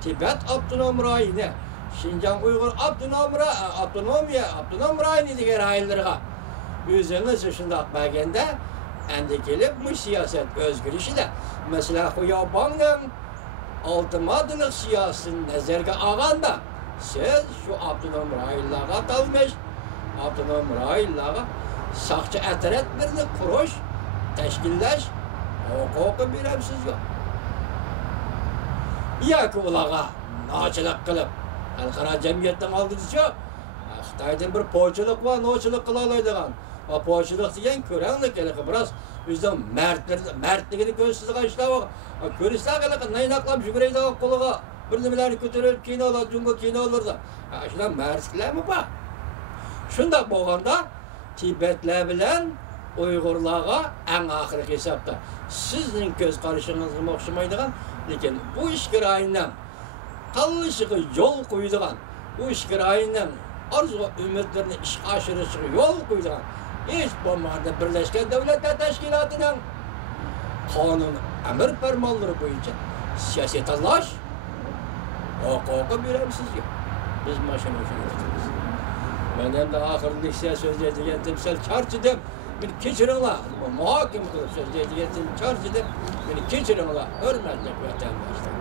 Tibet Abdunum Rayı'nı, Şincan Uygur Abdunum Rayı'nı diğer hayırlarına yüzünüz yaşında atmagende endikilip bu siyaset özgür işi de mesela Huyaban'ın altımadilik siyasetin nezerge ağanda siz şu Abdunum Rayı'lığa dalmış Abdunum Rayı'lığa sakçı etiret birini kuruş, teşkilleş, hukuku biremsiz yok. Ya ki ulağa naçılık kılıp, halkara cemiyetten aldırıcı, Xitay'dan bir poğaçılık var, naçılık kılalaydıgan. O poğaçılık diyen körenlik gelik, biraz bizden mertligini gözsüzlüğe işlemek. Körüsler gelik, naynaklam jügreydi o kulağa, bir nimeleri götürüp kinolar, cunga kinolardı. Şundan mertlikler mi bak? Şunda boğanda, Tibetler bilen Uygurlarga en ahirki hesapta sizin göz karışınızga okşamaydigan, lekin bu işkir ayından kalışığı yol koyduğun, bu işkir ayından arzu ümitlerini işe aşırışı yol koyduğun, hiç bulmada Birleşken Devletler Teşkilatı'nın kanun emir fermanları boyunca siyaset anlaş, hukuku biremsiz yok. Biz maşını yapıyoruz. Ben hem de ahırlık söz diyen temsil çarçıdım. Beni keçirinla, muhakim kılıp söz diyen çarçıdım. Beni keçirinla, hürmetli vatandaşlar.